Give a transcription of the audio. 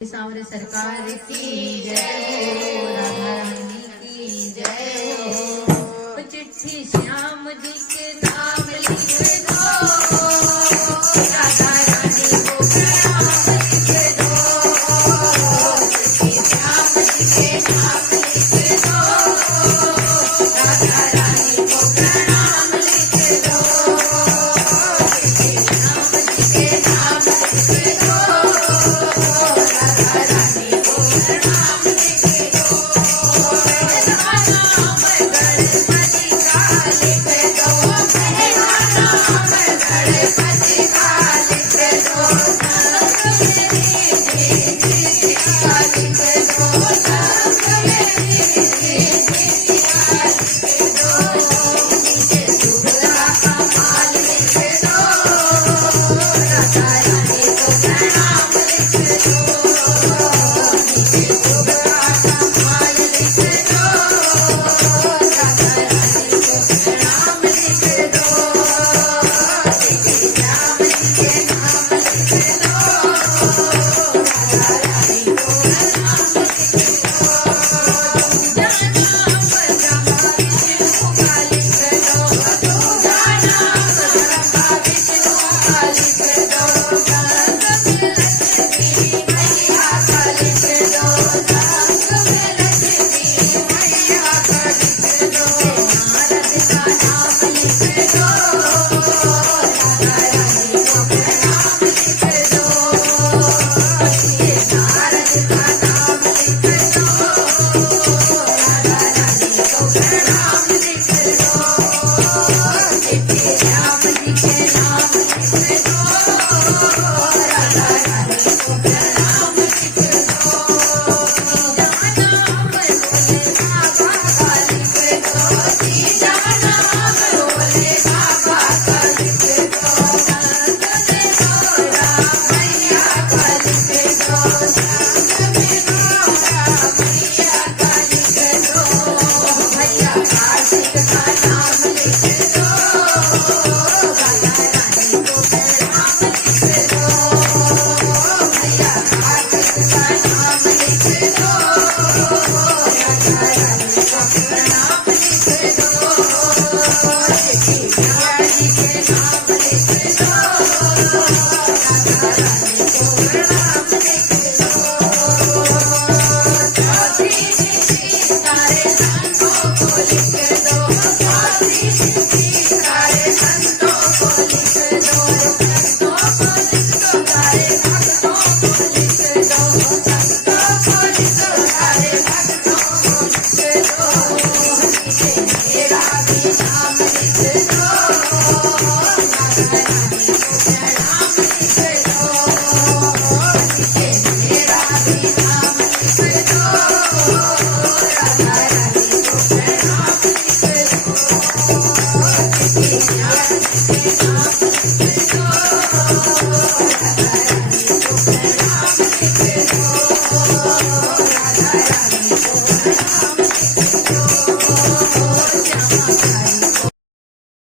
सावरे सरकार की जय हो, राधा रानी की जय हो। चिट्ठी श्याम जी के नाम लिख दो, राधा रानी को प्रणाम लिख दो। चिट्ठी श्याम जी के नाम लिख दो, राधा रानी को प्रणाम लिख दो। चिट्ठी श्याम जी के नाम लिख दो,